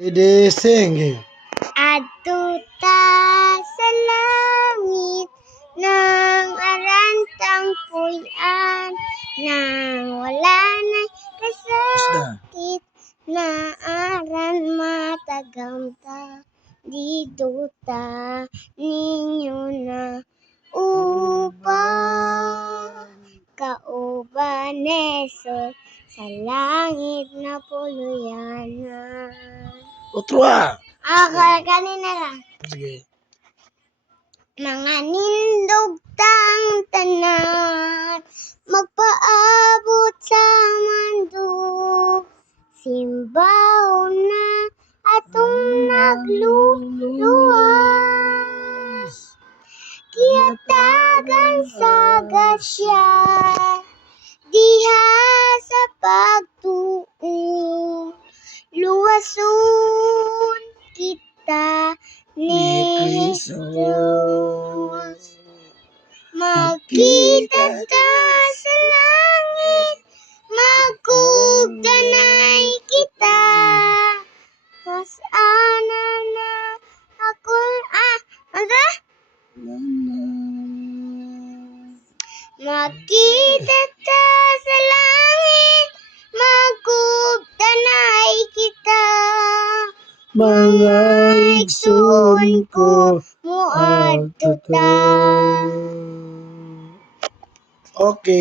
Ready, sing. Adtuta sa langit ng arantang puyan nang wala na kasakit na aran matagamta di duta ninyo na upang kauban Neso sa langit na puluyanan. Otro Kanina lang. Sige. Mga nindugtang tanan, magpaabot sa mandog. Simbaw na atong nagluluwas. Kiyatagan sa gasya, diha sa pagtuo. Luwason kita ni Kristus. Magkita ta sa langit, magkugdanay kita. Mas ana na ako, ano? Magkita ta sa langit, magkugdanay kita. Mga igsoon ko, Muadto ta. Okay.